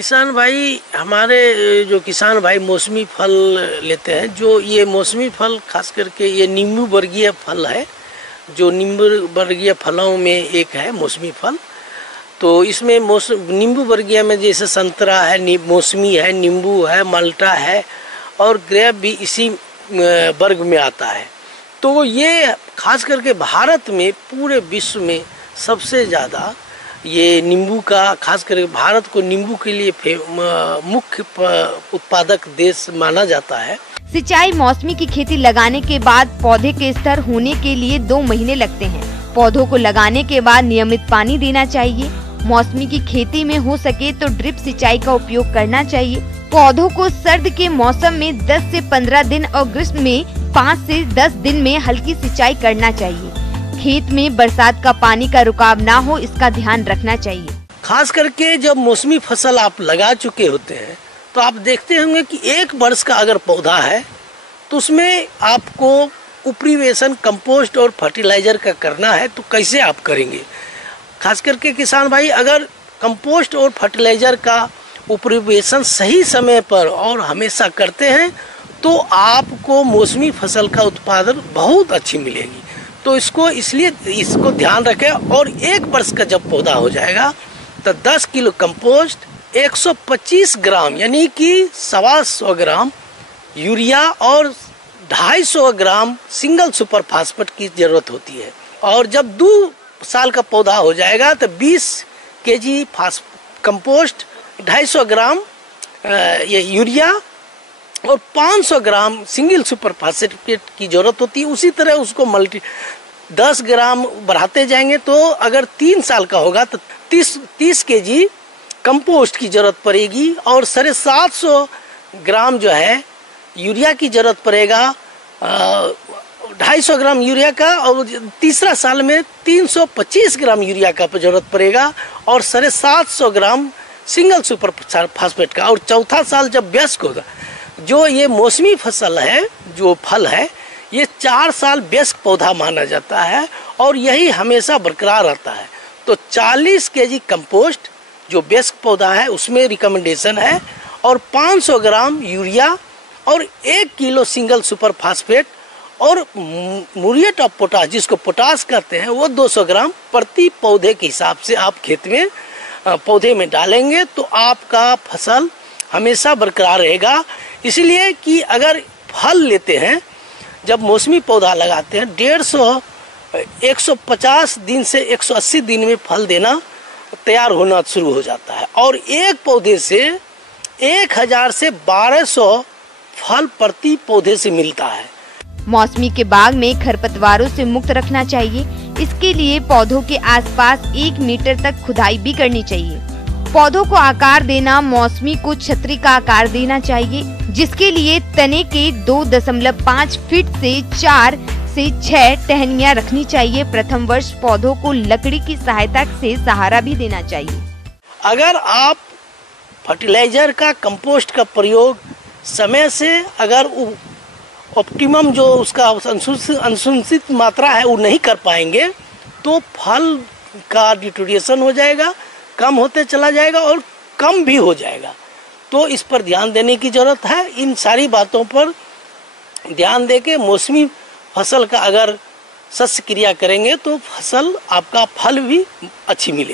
किसान भाई हमारे जो किसान भाई मौसमी फल लेते हैं, जो ये मौसमी फल खास करके ये नींबू वर्गीय फल है, जो नींबू वर्गीय फलों में एक है मौसमी फल। तो इसमें नींबू वर्गीय में जैसे संतरा है, मौसमी है, नींबू है, माल्टा है और ग्रेप भी इसी वर्ग में आता है। तो ये खास करके भारत में पूरे विश्व में सबसे ज़्यादा ये नींबू का, खास करके भारत को नींबू के लिए मुख्य उत्पादक देश माना जाता है। सिंचाई मौसमी की खेती लगाने के बाद पौधे के स्तर होने के लिए 2 महीने लगते हैं। पौधों को लगाने के बाद नियमित पानी देना चाहिए। मौसमी की खेती में हो सके तो ड्रिप सिंचाई का उपयोग करना चाहिए। पौधों को सर्द के मौसम में 10 से 15 दिन और ग्रीष्म में 5 से 10 दिन में हल्की सिंचाई करना चाहिए। खेत में बरसात का पानी का रुकाव ना हो, इसका ध्यान रखना चाहिए। खास करके जब मौसमी फसल आप लगा चुके होते हैं तो आप देखते होंगे कि 1 वर्ष का अगर पौधा है तो उसमें आपको उपरिवेशन, कंपोस्ट और फर्टिलाइजर का करना है। तो कैसे आप करेंगे? खास करके किसान भाई अगर कंपोस्ट और फर्टिलाइजर का उपरिवेशन सही समय पर और हमेशा करते हैं तो आपको मौसमी फसल का उत्पादन बहुत अच्छी मिलेगी। तो इसको ध्यान रखें। और 1 वर्ष का जब पौधा हो जाएगा तो 10 किलो कंपोस्ट, 125 ग्राम यानी कि 125 ग्राम यूरिया और 250 ग्राम सिंगल सुपर फास्फेट की जरूरत होती है। और जब 2 साल का पौधा हो जाएगा तो 20 केजी कंपोस्ट, 250 ग्राम ये यूरिया और 500 ग्राम सिंगल सुपर फास्फेट की जरूरत होती है। उसी तरह उसको 10 ग्राम बढ़ाते जाएंगे तो अगर 3 साल का होगा तो 30 केजी कंपोस्ट की जरूरत पड़ेगी और 750 ग्राम जो है यूरिया की जरूरत पड़ेगा, 250 ग्राम यूरिया का। और तीसरा साल में 325 ग्राम यूरिया का जरूरत पड़ेगा और 750 ग्राम सिंगल सुपर फास्फेट का। और चौथा साल जब वयस्क होगा, जो ये मौसमी फसल है, जो फल है, ये 4 साल वयस्क पौधा माना जाता है और यही हमेशा बरकरार रहता है। तो 40 केजी कंपोस्ट जो वयस्क पौधा है उसमें रिकमेंडेशन है और 500 ग्राम यूरिया और 1 किलो सिंगल सुपर फास्फेट और म्यूरेट ऑफ पोटाश, जिसको पोटाश कहते हैं, वो 200 ग्राम प्रति पौधे के हिसाब से आप खेत में पौधे में डालेंगे तो आपका फसल हमेशा बरकरार रहेगा। इसलिए कि अगर फल लेते हैं, जब मौसमी पौधा लगाते हैं 150 दिन से 180 दिन में फल देना तैयार होना शुरू हो जाता है और एक पौधे से 1000 से 1200 फल प्रति पौधे से मिलता है। मौसमी के बाग में खरपतवारों से मुक्त रखना चाहिए। इसके लिए पौधों के आसपास 1 मीटर तक खुदाई भी करनी चाहिए। पौधों को आकार देना, मौसमी को छतरी का आकार देना चाहिए, जिसके लिए तने के 2.5 फीट से 4 से 6 टहनियाँ रखनी चाहिए। प्रथम वर्ष पौधों को लकड़ी की सहायता से सहारा भी देना चाहिए। अगर आप फर्टिलाइजर का, कंपोस्ट का प्रयोग समय से, अगर ऑप्टिमम जो उसका अनुशंसित मात्रा है वो नहीं कर पाएंगे तो फल का डिटोरिएशन हो जाएगा, कम होते चला जाएगा और कम भी हो जाएगा। तो इस पर ध्यान देने की जरूरत है। इन सारी बातों पर ध्यान देके मौसमी फसल का अगर शस्य क्रिया करेंगे तो फसल, आपका फल भी अच्छी मिलेगी।